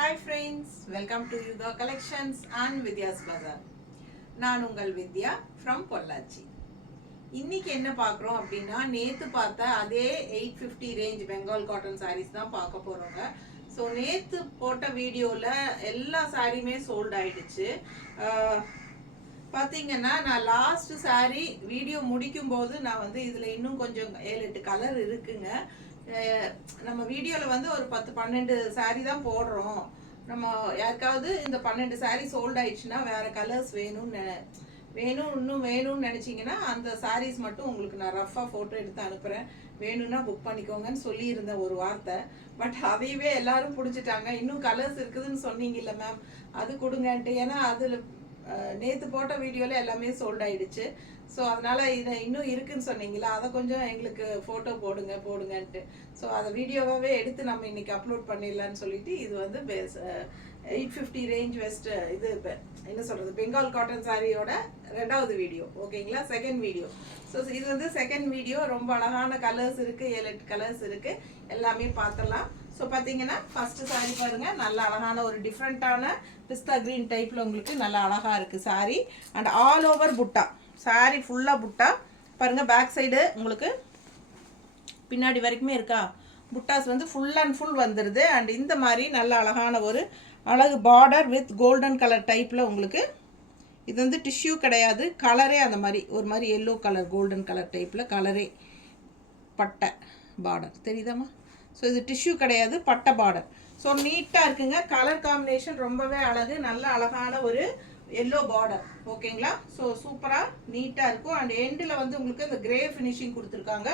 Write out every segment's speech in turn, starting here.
Hi friends, welcome to Yuga Collections and Vidya's Bazaar. நான் உங்கள் வித்யா from Pollachi. இன்னைக்கு என்ன பார்க்குறோம் அப்படின்னா நேத்து பார்த்த அதே 850 ரேஞ்ச் பெங்கால் காட்டன் sarees தான் பார்க்க போறோங்க. ஸோ நேத்து போட்ட வீடியோவில் எல்லா சாரியுமே சோல்ட் ஆயிடுச்சு. பார்த்தீங்கன்னா நான் லாஸ்ட் சாரீ வீடியோ முடிக்கும் போது நான் வந்து இதில் இன்னும் கொஞ்சம் 7-8 கலர் இருக்குங்க. நம்ம வீடியோவில் வந்து ஒரு 10-12 சாரீ தான் போடுறோம். நம்ம யாருக்காவது இந்த 12 சாரீ சோல்ட் ஆயிடுச்சுன்னா வேறு கலர்ஸ் இன்னும் வேணும்னு நினச்சிங்கன்னா அந்த சாரீஸ் மட்டும் உங்களுக்கு நான் ரஃபாக ஃபோட்டோ எடுத்து அனுப்புகிறேன், வேணும்னா புக் பண்ணிக்கோங்கன்னு சொல்லியிருந்த ஒரு வார்த்தை. பட் அதையவே எல்லாரும் பிடிச்சிட்டாங்க. இன்னும் கலர்ஸ் இருக்குதுன்னு சொன்னீங்கல்ல மேம், அது கொடுங்கன்ட்டு. ஏன்னா அதில் நேற்று போட்ட வீடியோவில் எல்லாமே சோல்ட் ஆயிடுச்சு. ஸோ அதனால் இதை இன்னும் இருக்குன்னு சொன்னீங்களா, அதை கொஞ்சம் எங்களுக்கு ஃபோட்டோ போடுங்கன்ட்டு. ஸோ அதை வீடியோவாகவே எடுத்து நம்ம இன்றைக்கி அப்லோட் பண்ணிடலான்னு சொல்லிட்டு இது வந்து 850 ரேஞ்ச் வெஸ்ட் இது என்ன சொல்கிறது பெங்கால் காட்டன் சாரியோட 2வது வீடியோ. ஓகேங்களா, செகண்ட் வீடியோ. ஸோ இது வந்து செகண்ட் வீடியோ. ரொம்ப அழகான கலர்ஸ் இருக்குது, 7-8 கலர்ஸ் இருக்குது, எல்லாமே பார்த்துடலாம். ஸோ பார்த்தீங்கன்னா ஃபஸ்ட்டு சாரீ பாருங்கள், நல்ல அழகான ஒரு டிஃப்ரெண்ட்டான பிஸ்தா க்ரீன் டைப்பில் உங்களுக்கு நல்லா அழகாக இருக்குது சாரீ. அண்ட் ஆல் ஓவர் புட்டா சாரீ ஃபுல்லாக புட்டா பாருங்கள். பேக் சைடு உங்களுக்கு பின்னாடி வரைக்குமே இருக்கா புட்டாஸ் வந்து ஃபுல் அண்ட் ஃபுல் வந்துடுது. அண்ட் இந்த மாதிரி நல்ல அழகான ஒரு அழகு பார்டர் வித் கோல்டன் கலர் டைப்பில் உங்களுக்கு. இது வந்து டிஷ்யூ கிடையாது, கலரே அந்த மாதிரி ஒரு மாதிரி எல்லோ கலர் கோல்டன் கலர் டைப்பில் கலரே பட்டை பார்டர் தெரியுதாம்மா. ஸோ இது டிஷ்யூ கிடையாது, பட்டை பார்டர். ஸோ நீட்டாக இருக்குங்க. கலர் காம்பினேஷன் ரொம்பவே அழகு, நல்ல அழகான ஒரு எல்லோ பார்டர். ஓகேங்களா, ஸோ சூப்பராக நீட்டாக இருக்கும். அண்ட் எண்டில் வந்து உங்களுக்கு இந்த கிரே ஃபினிஷிங் கொடுத்துருக்காங்க.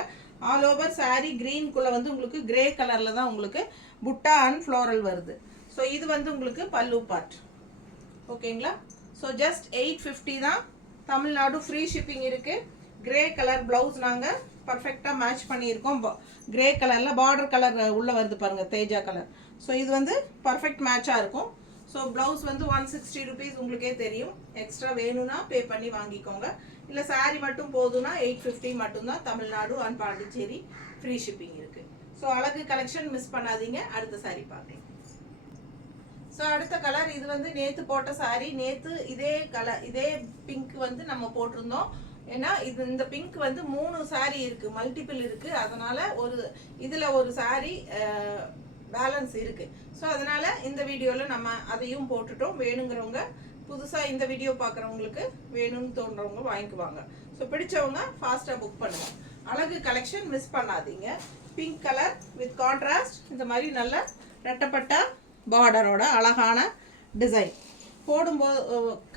ஆல் ஓவர் சாரீ க்ரீன்குள்ளே வந்து உங்களுக்கு கிரே கலரில் தான் உங்களுக்கு புட்டா அண்ட் ஃப்ளோரல் வருது. ஸோ இது வந்து உங்களுக்கு பல்லு பார்ட். ஓகேங்களா, ஸோ ஜஸ்ட் 850 தான். தமிழ்நாடு ஃப்ரீ ஷிப்பிங் இருக்குது. கிரே கலர் ப்ளவுஸ் நாங்கள் பர்ஃபெக்டாக மேட்ச் பண்ணியிருக்கோம். கிரே கலரில் பார்டர் கலர் உள்ளே வருது பாருங்கள், தேஜா கலர். ஸோ இது வந்து பர்ஃபெக்ட் மேட்சாக இருக்கும். ஸோ ப்ளவுஸ் வந்து 160 ருபீஸ் உங்களுக்கே தெரியும். எக்ஸ்ட்ரா வேணும்னா பே பண்ணி வாங்கிக்கோங்க. இல்லை சாரீ மட்டும் போதும்னா 850 மட்டும்தான். Tamil Nadu and Pondicherry free shipping இருக்குது. ஸோ அழகு கலெக்ஷன் மிஸ் பண்ணாதீங்க. அடுத்த சாரீ பார்க்கலாம். ஸோ அடுத்த கலர் இது வந்து நேற்று போட்ட சாரீ. நேற்று இதே பிங்க் வந்து நம்ம போட்டிருந்தோம். ஏன்னா இந்த பிங்க் வந்து 3 சாரீ இருக்குது, மல்டிபிள் இருக்குது. அதனால் இதில் ஒரு சாரீ பேலன்ஸ் இருக்குது. ஸோ அதனால் இந்த வீடியோவில் நம்ம அதையும் போட்டுட்டோம். வேணுங்கிறவங்க புதுசாக இந்த வீடியோ பார்க்குறவங்களுக்கு வேணும்னு தோன்றவங்க வாங்கிக்குவாங்க. ஸோ பிடிச்சவங்க ஃபாஸ்ட்டாக புக் பண்ணுங்கள். அழகு கலெக்ஷன் மிஸ் பண்ணாதீங்க. பிங்க் கலர் வித் கான்ட்ராஸ்ட் இந்த மாதிரி நல்ல ரெட்டப்பட்ட பார்டரோட அழகான டிசைன் போடும்போது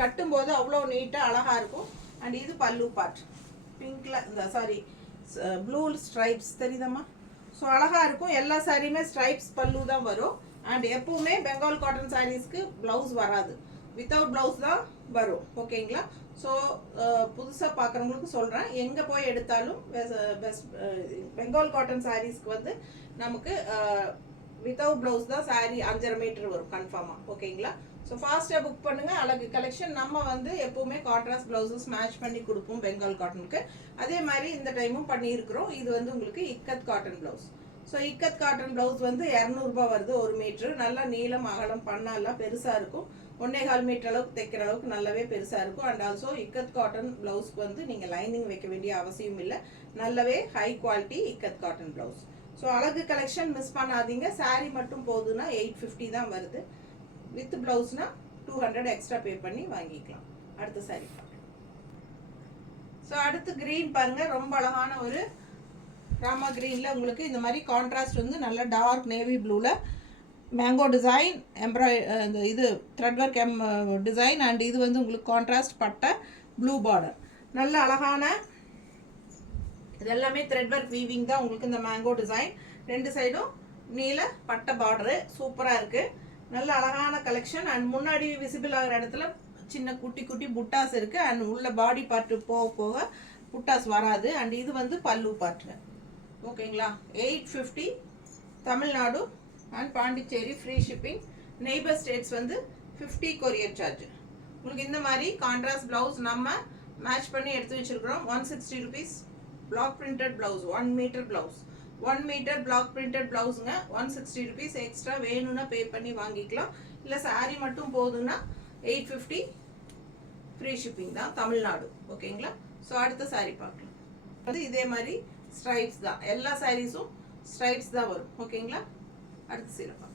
கட்டும்போது அவ்வளோ நீட்டாக அழகாக இருக்கும். அண்ட் இது பல்லு பார்ட் பிங்க்கில் இந்த ப்ளூ ஸ்ட்ரைப்ஸ் தெரியுதம்மா. ஸோ அழகாக இருக்கும். எல்லா சாரியுமே ஸ்ட்ரைப்ஸ் பல்லு தான் வரும். அண்ட் எப்பவுமே பெங்கால் காட்டன் சாரீஸ்க்கு ப்ளவுஸ் வராது, வித்தவுட் ப்ளவுஸ் தான் வரும். ஓகேங்களா, ஸோ புதுசாக பார்க்குறவங்களுக்கு சொல்கிறேன், எங்கே போய் எடுத்தாலும் பெங்கால் காட்டன் சாரீஸ்க்கு வந்து நமக்கு வித்தவுட் ப்ளவுஸ் தான் சாரீ 5.5 மீட்டர் வரும் கன்ஃபார்மாக. ஓகேங்களா, ஸோ ஃபாஸ்ட்டாக புக் பண்ணுங்கள். அழகு கலெக்ஷன் நம்ம வந்து எப்போவுமே கான்ட்ராஸ்ட் ப்ளவுஸஸ் மேட்ச் பண்ணி கொடுப்போம் பெங்கால் காட்டனுக்கு. அதே மாதிரி இந்த டைமும் பண்ணியிருக்கிறோம். இது வந்து உங்களுக்கு ikat cotton blouse. So ikat cotton blouse வந்து 200 ரூபாய் வருது 1 மீட்ரு. நல்லா நீளம் அகலம் பண்ணாலாம் பெருசாக இருக்கும். 1.25 மீட்டர் அளவுக்கு தைக்கிற அளவுக்கு நல்லாவே பெருசாக இருக்கும். அண்ட் ஆல்சோ இக்கத் காட்டன் ப்ளவுஸ்க்கு வந்து நீங்கள் லைனிங் வைக்க வேண்டிய அவசியம் இல்லை. நல்லாவே high quality ikat cotton blouse. So அழகு கலெக்ஷன் மிஸ் பண்ணாதீங்க. சாரீ மட்டும் போதுன்னா 850 தான் வருது. வித் ப்ளவுஸ்னா 200 எக்ஸ்ட்ரா பே பண்ணி வாங்கிக்கலாம். அடுத்த சாரீ பார்க்கலாம். ஸோ அடுத்து க்ரீன் பாருங்கள், ரொம்ப அழகான ஒரு ராமா க்ரீனில் உங்களுக்கு இந்த மாதிரி கான்ட்ராஸ்ட் வந்து நல்ல டார்க் நேவி ப்ளூவில் மேங்கோ டிசைன் இந்த இது த்ரெட் ஒர்க் டிசைன். அண்ட் இது வந்து உங்களுக்கு கான்ட்ராஸ்ட் பட்டை ப்ளூ பார்டர். நல்ல அழகான இது எல்லாமே த்ரெட் ஒர்க் வீவிங் தான் உங்களுக்கு. இந்த மேங்கோ டிசைன் 2 சைடும் நீல பட்டை பார்டரு சூப்பராக இருக்குது. நல்ல அழகான கலெக்ஷன். அண்ட் முன்னாடி விசிபிள் ஆகிற இடத்துல சின்ன குட்டி குட்டி புட்டாஸ் இருக்குது. அண்ட் உள்ள பாடி பார்ட்டு போக போக புட்டாஸ் வராது. அண்ட் இது வந்து பல்லு பார்ட்டு. ஓகேங்களா, 850 Tamil Nadu and Pondicherry free shipping. Neighbour states வந்து 50 கொரியர் சார்ஜ். உங்களுக்கு இந்த மாதிரி கான்ட்ராஸ்ட் ப்ளவுஸ் நம்ம மேட்ச் பண்ணி எடுத்து வச்சுருக்கிறோம். 160 rupees. Block printed blouse 1 metre blouse. 1 metre block printed பிளவுஸுங்க. 160 rupees எக்ஸ்ட்ரா வேணும்னா பே பண்ணி வாங்கிக்கலாம். இல்லை saree மட்டும் போதுன்னா 850 ஃப்ரீ ஷிப்பிங் தான், தமிழ்நாடு. ஓகேங்களா? ஸோ அடுத்த saree பார்க்கலாம். அது இதே மாதிரி ஸ்ட்ரைப்ஸ் தான், எல்லா சாரீஸும் ஸ்ட்ரைப்ஸ் தான் வரும். ஓகேங்களா? அடுத்த சீலை பார்க்கலாம்.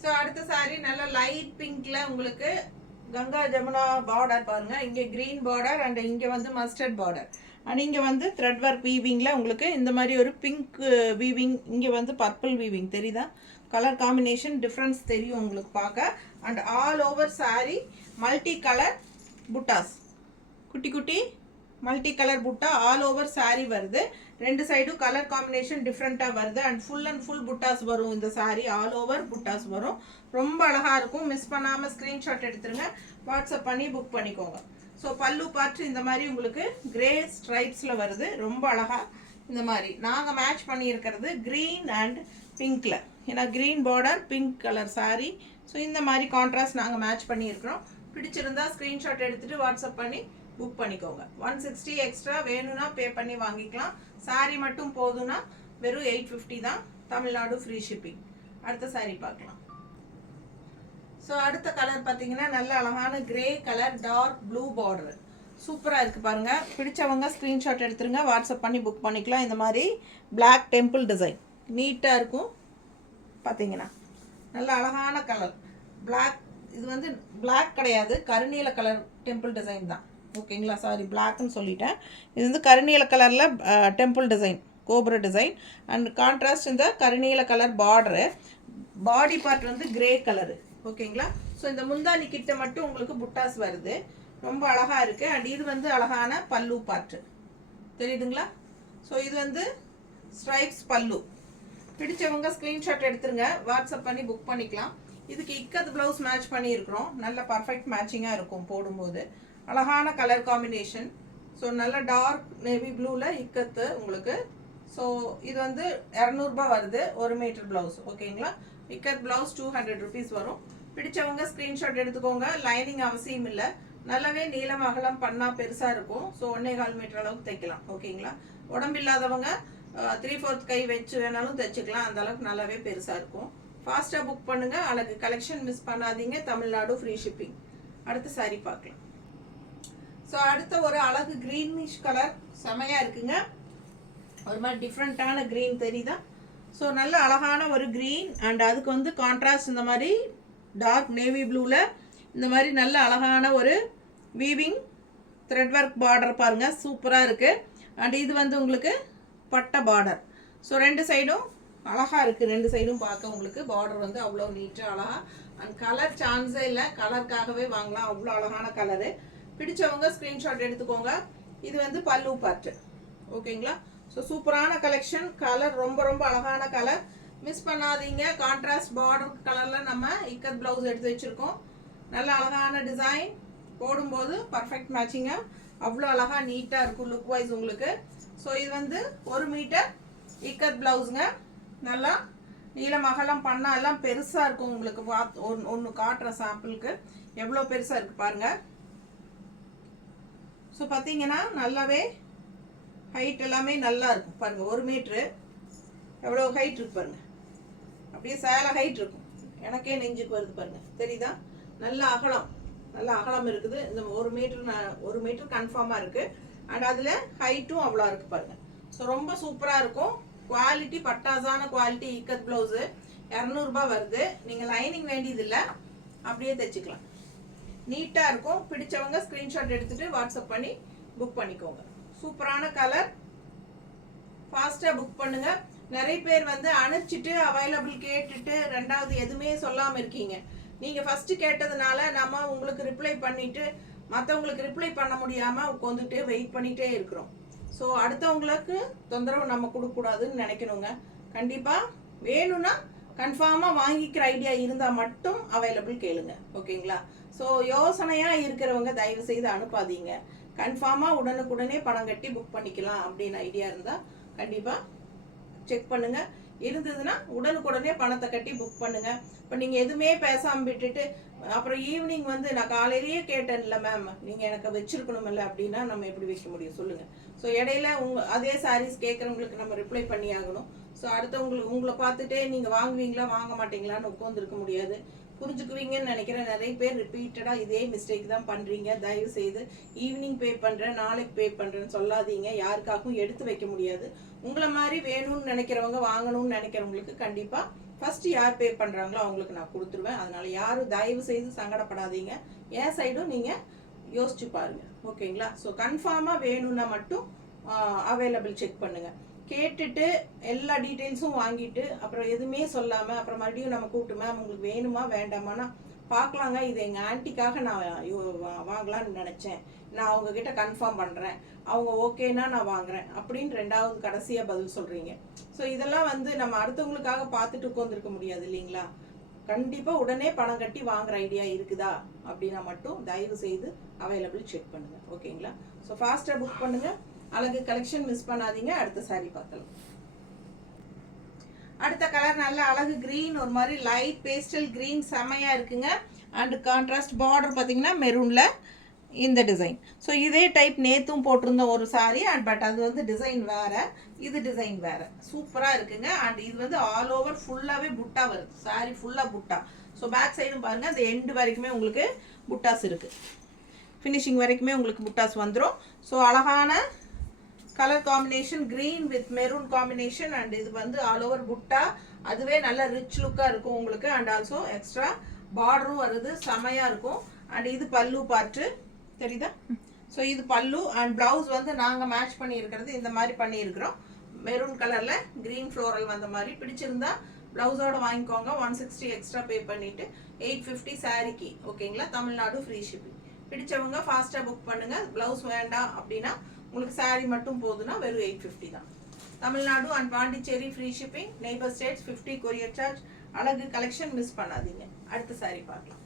ஸோ அடுத்த saree நல்ல லைட் பிங்க்ல உங்களுக்கு கங்கா ஜமுனா பார்டர் பாருங்க. இங்கே கிரீன் பார்டர் அண்ட் இங்கே வந்து மஸ்டர்ட் பார்டர் அண்ட் இங்கே வந்து த்ரெட் ஒர்க் வீவிங்கில் உங்களுக்கு இந்த மாதிரி ஒரு பிங்க் வீவிங், இங்கே வந்து பர்பிள் வீவிங் தெரியுதா? கலர் காம்பினேஷன் டிஃப்ரென்ஸ் தெரியும் உங்களுக்கு பார்க்க. And all over saree multi colour புட்டாஸ், குட்டி குட்டி மல்டி கலர் புட்டா ஆல் ஓவர் saree வருது. ரெண்டு சைடும் கலர் காம்பினேஷன் டிஃப்ரெண்ட்டாக வருது. அண்ட் ஃபுல் புட்டாஸ் வரும் இந்த saree, ஆல் ஓவர் புட்டாஸ் வரும். ரொம்ப அழகாக இருக்கும். மிஸ் பண்ணாமல் ஸ்க்ரீன்ஷாட் எடுத்துருங்க, வாட்ஸ்அப் பண்ணி புக் பண்ணிக்கோங்க. ஸோ பல்லு பார்த்து இந்த மாதிரி உங்களுக்கு கிரே ஸ்ட்ரைப்ஸில் வருது. ரொம்ப அழகாக இந்த மாதிரி நாங்கள் மேட்ச் பண்ணியிருக்கிறது க்ரீன் அண்ட் பிங்க்கில், ஏன்னா green border pink colour saree. So இந்த மாதிரி கான்ட்ராஸ்ட் நாங்கள் மேட்ச் பண்ணியிருக்கிறோம். பிடிச்சிருந்தா ஸ்க்ரீன்ஷாட் எடுத்துகிட்டு வாட்ஸ்அப் பண்ணி புக் பண்ணிக்கோங்க. 160 எக்ஸ்ட்ரா வேணும்னா பே பண்ணி வாங்கிக்கலாம். saree மட்டும் போதும்னா வெறும் 850 தான், தமிழ்நாடு ஃப்ரீ ஷிப்பிங். அடுத்த saree பார்க்கலாம். ஸோ அடுத்த கலர் பார்த்தீங்கன்னா நல்ல அழகான grey colour dark blue border, சூப்பராக இருக்குது பாருங்கள். பிடிச்சவங்க ஸ்க்ரீன்ஷாட் எடுத்துருங்க, வாட்ஸ்அப் பண்ணி புக் பண்ணிக்கலாம். இந்த மாதிரி பிளாக் டெம்பிள் டிசைன் நீட்டாக இருக்கும் பார்த்தீங்கன்னா. நல்ல அழகான கலர் பிளாக், இது வந்து பிளாக் கிடையாது, கருநீல கலர் டெம்பிள் டிசைன் தான். ஓகேங்களா? சாரி பிளாக்னு சொல்லிட்டேன். இது வந்து கருநீல கலரில் டெம்பிள் டிசைன், கோபுர டிசைன். அண்ட் கான்ட்ராஸ்ட் இந்த கருநீல கலர் பார்டரு. பாடி பார்ட் வந்து கிரே கலரு. ஓகேங்களா? ஸோ இந்த முந்தானி கிட்ட மட்டும் உங்களுக்கு புட்டாஸ் வருது, ரொம்ப அழகாக இருக்குது. அண்ட் இது வந்து அழகான பல்லு பார்ட்டு தெரியுதுங்களா? ஸோ இது வந்து ஸ்ட்ரைப்ஸ் பல்லு. பிடிச்சவங்க ஸ்க்ரீன்ஷாட் எடுத்துருங்க, வாட்ஸ்அப் பண்ணி புக் பண்ணிக்கலாம். இதுக்கு இக்கத் ப்ளவுஸ் மேட்ச் பண்ணியிருக்கிறோம், நல்ல பர்ஃபெக்ட் மேட்சிங்காக இருக்கும் போடும்போது. அழகான கலர் காம்பினேஷன். ஸோ நல்ல டார்க் நேவி ப்ளூவில் இக்கத்து உங்களுக்கு. ஸோ இது வந்து 200 ரூபாய் வருது 1 மீட்டர் ப்ளவுஸ். ஓகேங்களா? இக்கத் ப்ளவுஸ் 200 rupees வரும். பிடிச்சவங்க ஸ்க்ரீன்ஷாட் எடுத்துக்கோங்க. லைனிங் அவசியம் இல்லை, நல்லாவே நீளம் அகலம் பண்ணால் பெருசாக இருக்கும். ஸோ 1.25 மீட்டர் அளவுக்கு தைக்கலாம். ஓகேங்களா? உடம்பு இல்லாதவங்க 3/4 கை வச்சு வேணாலும் தைச்சிக்கலாம், அந்த அளவுக்கு நல்லாவே பெருசாக இருக்கும். ஃபாஸ்ட்டாக புக் பண்ணுங்கள். அழகு கலெக்ஷன் மிஸ் பண்ணாதீங்க, தமிழ்நாடு ஃப்ரீ ஷிப்பிங். அடுத்த saree பார்க்கலாம். ஸோ அடுத்த ஒரு அழகு க்ரீனிஷ் கலர் செமையாக இருக்குங்க, ஒரு மாதிரி டிஃப்ரெண்ட்டான க்ரீன் தெரியுதா? ஸோ நல்ல அழகான ஒரு க்ரீன் அண்ட் அதுக்கு வந்து கான்ட்ராஸ்ட் இந்த மாதிரி டார்க் நேவி ப்ளூவில் இந்த மாதிரி நல்ல அழகான ஒரு வீவிங் த்ரெட் ஒர்க் பார்டர் பாருங்கள், சூப்பராக இருக்குது. அண்ட் இது வந்து உங்களுக்கு பட்டை பார்டர். ஸோ ரெண்டு சைடும் அழகாக இருக்குது, ரெண்டு சைடும் பார்க்க உங்களுக்கு பார்டர் வந்து அவ்வளோ நீட்டாக அழகாக. அண்ட் கலர் சான்ஸே இல்லை, கலருக்காகவே வாங்கலாம், அவ்வளோ அழகான கலரு. பிடிச்சவங்க ஸ்க்ரீன்ஷாட் எடுத்துக்கோங்க. இது வந்து பல்லு பார்ட்டு. ஓகேங்களா? ஸோ சூப்பரான கலெக்ஷன், கலர் ரொம்ப அழகான கலர், மிஸ் பண்ணாதீங்க. கான்ட்ராஸ்ட் பார்டர் கலரில் நம்ம இக்கத் ப்ளவுஸ் எடுத்து வச்சுருக்கோம். நல்ல அழகான டிசைன், போடும்போது பர்ஃபெக்ட் மேட்சிங்காக அவ்வளோ அழகாக நீட்டாக இருக்கும் லுக் வைஸ் உங்களுக்கு. ஸோ இது வந்து 1 மீட்டர் இக்கத் ப்ளவுஸுங்க. நல்லா நீளம் அகலம் பண்ணால் எல்லாம் பெருசாக இருக்கும் உங்களுக்கு. ஒன்று காட்டுற சாம்பிளுக்கு எவ்வளோ பெருசாக இருக்குது பாருங்கள். ஸோ பார்த்தீங்கன்னா நல்லாவே ஹைட் எல்லாமே நல்லா இருக்கும் பாருங்கள். 1 மீட்ரு எவ்வளோ ஹைட் இருக்கு பாருங்கள், அப்படியே சேலை ஹைட் இருக்கும், எனக்கே நெஞ்சுக்கு வருது பாருங்கள், தெரியுதா? நல்ல அகலம் இருக்குது. இந்த 1 மீட்டர் கன்ஃபார்மாக இருக்குது. அண்ட் அதில் ஹைட்டும் அவ்வளோ இருக்குது பாருங்கள். ஸோ ரொம்ப சூப்பராக இருக்கும். குவாலிட்டி பட்டாசான குவாலிட்டி இக்கத் ப்ளவுஸு 200 ரூபாய் வருது. நீங்கள் லைனிங் வேண்டியதில்லை, அப்படியே தைச்சிக்கலாம், நீட்டாக இருக்கும். பிடிச்சவங்க ஸ்க்ரீன்ஷாட் எடுத்துகிட்டு வாட்ஸ்அப் பண்ணி புக் பண்ணிக்கோங்க. சூப்பரான கலர், ஃபாஸ்ட்டாக புக் பண்ணுங்கள். நிறைய பேர் வந்து அனுப்பிச்சிட்டு அவைலபிள் கேட்டுட்டு ரெண்டாவது எதுவுமே சொல்லாமல் இருக்கீங்க. நீங்கள் ஃபஸ்ட்டு கேட்டதுனால நம்ம உங்களுக்கு ரிப்ளை பண்ணிவிட்டு மற்றவங்களுக்கு ரிப்ளை பண்ண முடியாமல் உட்காந்துட்டு வெயிட் பண்ணிகிட்டே இருக்கிறோம். ஸோ அடுத்தவங்களுக்கு தொந்தரவு நம்ம கொடுக்கக்கூடாதுன்னு நினைக்கணுங்க. கண்டிப்பாக வேணும்னா கன்ஃபார்மாக வாங்கிக்கிற ஐடியா இருந்தால் மட்டும் அவைலபிள் கேளுங்க. ஓகேங்களா? ஸோ யோசனையாக இருக்கிறவங்க தயவு செய்து அனுப்பாதீங்க. கன்ஃபார்மாக உடனுக்குடனே பணம் கட்டி புக் பண்ணிக்கலாம் அப்படின்னு ஐடியா இருந்தால் கண்டிப்பாக செக் பண்ணுங்கள். இருந்ததுன்னா உடனுக்குடனே பணத்தை கட்டி புக் பண்ணுங்கள். இப்போ நீங்கள் எதுவுமே பேசாமல் விட்டுட்டு அப்புறம் ஈவினிங் வந்து நான் காலையிலேயே கேட்டேன்ல மேம், நீங்கள் எனக்கு வச்சுருக்கணுமில்ல அப்படின்னா நம்ம எப்படி வைக்க முடியும் சொல்லுங்கள்? ஸோ இடையில அதே சாரீஸ் கேட்குறவங்களுக்கு நம்ம ரிப்ளை பண்ணி ஆகணும். ஸோ அடுத்தவங்களுக்கு உங்களை பார்த்துட்டே நீங்கள் வாங்குவீங்களா வாங்க மாட்டீங்களான்னு உட்காந்துருக்க முடியாது. புரிஞ்சுக்குவீங்கன்னு நினைக்கிறேன். நிறைய பேர் ரிப்பீட்டடாக இதே மிஸ்டேக் தான் பண்ணுறீங்க. தயவு செய்து ஈவினிங் பே பண்ணுறேன், நாளைக்கு பே பண்ணுறேன்னு சொல்லாதீங்க. யாருக்காகவும் எடுத்து வைக்க முடியாது. உங்களை மாதிரி வேணும்னு நினைக்கிறவங்க, வாங்கணும்னு நினைக்கிறவங்களுக்கு கண்டிப்பாக ஃபஸ்ட்டு யார் பே பண்ணுறாங்களோ அவங்களுக்கு நான் கொடுத்துருவேன். அதனால் யாரும் தயவு செய்து சங்கடப்படாதீங்க. என் சைடும் நீங்கள் யோசிச்சு பாருங்க. ஓகேங்களா? ஸோ கன்ஃபார்மாக வேணும்னா மட்டும் அவைலபிள் செக் பண்ணுங்கள். கேட்டுட்டு எல்லா டீட்டெயில்ஸும் வாங்கிட்டு அப்புறம் எதுவுமே சொல்லாமல் அப்புறம் மறுபடியும் நம்ம கூப்பிட்டு மேம் உங்களுக்கு வேணுமா வேண்டாமான்னா பார்க்கலாங்க, இது எங்கள் ஆன்ட்டிக்காக நான் வாங்கலான்னு நினச்சேன், நான் அவங்கக்கிட்ட கன்ஃபார்ம் பண்ணுறேன், அவங்க ஓகேன்னா நான் வாங்குறேன் அப்படின்னு ரெண்டாவது கடைசியாக பதில் சொல்கிறீங்க. ஸோ இதெல்லாம் வந்து நம்ம அடுத்தவங்களுக்காக பார்த்துட்டு உட்காந்துருக்க முடியாது இல்லைங்களா? கண்டிப்பாக உடனே பணம் கட்டி வாங்குற ஐடியா இருக்குதா அப்படின்னா மட்டும் தயவு செய்து அவைலபிள் செக் பண்ணுங்கள். ஓகேங்களா? ஸோ ஃபாஸ்ட்டாக புக் பண்ணுங்கள். அழகு கலெக்ஷன் மிஸ் பண்ணாதீங்க. அடுத்த சாரி பார்க்கலாம். அடுத்த கலர் நல்ல அழகு கிரீன், ஒரு மாதிரி லைட் பேஸ்டல் கிரீன், செமையாக இருக்குங்க. அண்ட் கான்ட்ராஸ்ட் பார்டர் பார்த்தீங்கன்னா மெரூனில் இந்த டிசைன். ஸோ இதே டைப் நேற்றும் போட்டிருந்த ஒரு சாரி, அண்ட் பட் அது வந்து டிசைன் வேறு, இது டிசைன் வேறு. சூப்பராக இருக்குங்க. அண்ட் இது வந்து ஆல் ஓவர் ஃபுல்லாகவே புட்டா வருது. சாரி ஃபுல்லாக புட்டா. ஸோ பேக் சைடும் பாருங்கள், அந்த எண்டு வரைக்குமே உங்களுக்கு புட்டாஸ் இருக்குது. ஃபினிஷிங் வரைக்குமே உங்களுக்கு புட்டாஸ் வந்துடும். ஸோ அழகான colour combination green with maroon combination. And இது வந்து ஆல் ஓவர் புட்டா, அதுவே நல்ல ரிச் லுக்காக இருக்கும் உங்களுக்கு. அண்ட் ஆல்சோ எக்ஸ்ட்ரா பார்டரும் வருது, செமையாக இருக்கும். அண்ட் இது பல்லு பார்ட்டு தெரியுதா? ஸோ இது பல்லு. அண்ட் ப்ளவுஸ் வந்து நாங்கள் மேட்ச் பண்ணியிருக்கிறது இந்த மாதிரி பண்ணியிருக்கிறோம். மெரூன் கலரில் க்ரீன் ஃப்ளோரல் வந்த மாதிரி. பிடிச்சிருந்தா ப்ளவுஸோட வாங்கிக்கோங்க. 160 எக்ஸ்ட்ரா பே பண்ணிவிட்டு 850 சாரிக்கு. ஓகேங்களா? Tamil Nadu free shipping. பிடிச்சவங்க ஃபாஸ்ட்டாக புக் பண்ணுங்கள். ப்ளவுஸ் வேண்டாம் அப்படின்னா உங்களுக்கு சாரி மட்டும் போதுன்னா வெறும் 850 தான். Tamil Nadu and Pondicherry free shipping. Neighbour states 50 courier charge. அழகு கலெக்ஷன் மிஸ் பண்ணாதீங்க. அடுத்த சாரி பார்க்கலாம்.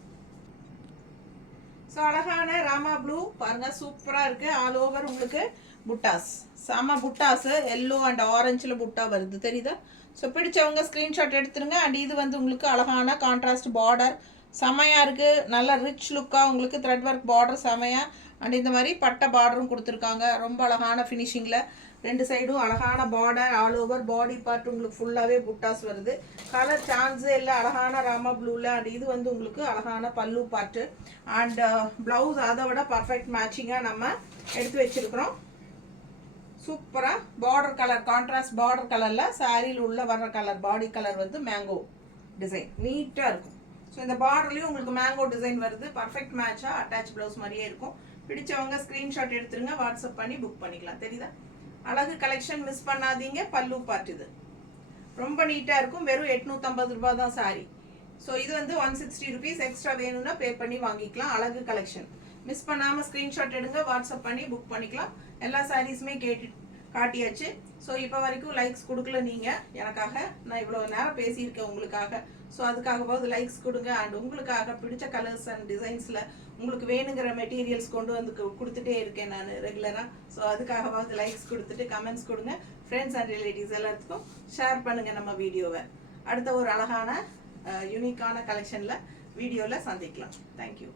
ஸோ அழகான ராமா ப்ளூ பாருங்க, சூப்பராக இருக்கு. ஆல் ஓவர் உங்களுக்கு புட்டாஸ், செம புட்டாஸ். எல்லோ அண்ட் ஆரஞ்சில் புட்டா வருது தெரியுதா? ஸோ பிடிச்சவங்க ஸ்க்ரீன்ஷாட் எடுத்துருங்க. அண்ட் இது வந்து உங்களுக்கு அழகான கான்ட்ராஸ்ட் பார்டர், செமையாக இருக்குது. நல்ல ரிச் லுக்காக உங்களுக்கு த்ரெட் ஒர்க் பார்டர் செமையாக. அண்ட் இந்த மாதிரி பட்டை பார்டரும் கொடுத்துருக்காங்க. ரொம்ப அழகான ஃபினிஷிங்கில் ரெண்டு சைடும் அழகான border. All over body part உங்களுக்கு ஃபுல்லாகவே புட்டாஸ் வருது. கலர் சான்ஸே இல்லை. அழகான ராமா ப்ளூவில். அண்ட் இது வந்து உங்களுக்கு அழகான பல்லு பார்ட்டு. அண்ட் ப்ளவுஸ் அதை விட பர்ஃபெக்ட் மேட்சிங்காக நம்ம எடுத்து வச்சுருக்கிறோம். சூப்பராக பார்டர் கலர், கான்ட்ராஸ்ட் பார்டர் கலரில் சாரியில் உள்ள வர்ற கலர், பாடி கலர் வந்து மேங்கோ டிசைன் நீட்டாக இருக்கும். ஸோ இந்த பார்டர்லேயும் உங்களுக்கு மேங்கோ டிசைன் வருது. பர்ஃபெக்ட் மேட்சாக அட்டாச் ப்ளவுஸ் மாதிரியே இருக்கும். பிடிச்சவங்க ஸ்க்ரீன்ஷாட் எடுத்துருங்க, வாட்ஸ்அப் பண்ணி புக் பண்ணிக்கலாம். தெரியுதா? அழகு கலெக்ஷன் மிஸ் பண்ணாதீங்க. பல்லு பார்ட் இது ரொம்ப நீட்டாக இருக்கும். வெறும் 850 ரூபா தான் சாரி. ஸோ இது வந்து 160 ருபீஸ். எக்ஸ்ட்ரா வேணும்னா பே பண்ணி வாங்கிக்கலாம். அழகு கலெக்ஷன் மிஸ் பண்ணாமல் ஸ்க்ரீன்ஷாட் எடுங்க, வாட்ஸ்அப் பண்ணி புக் பண்ணிக்கலாம். எல்லா சாரீஸுமே காட்டியாச்சு. ஸோ இப்போ வரைக்கும் லைக்ஸ் கொடுக்கல நீங்கள் எனக்காக. நான் இவ்வளோ நேரம் பேசியிருக்கேன் உங்களுக்காக. ஸோ அதுக்காகவாவது லைக்ஸ் கொடுங்க. அண்ட் உங்களுக்காக பிடிச்ச கலர்ஸ் அண்ட் டிசைன்ஸில் உங்களுக்கு வேணுங்கிற மெட்டீரியல்ஸ் கொண்டு வந்து கொடுத்துட்டே இருக்கேன் நான் ரெகுலராக. ஸோ அதுக்காகவாவது லைக்ஸ் கொடுத்துட்டு கமெண்ட்ஸ் கொடுங்க. ஃப்ரெண்ட்ஸ் அண்ட் ரிலேட்டிவ்ஸ் எல்லாத்துக்கும் ஷேர் பண்ணுங்கள் நம்ம வீடியோவை. அடுத்த ஒரு அழகான யூனிக்கான கலெக்ஷனில் வீடியோவில் சந்திக்கலாம். தேங்க்யூ.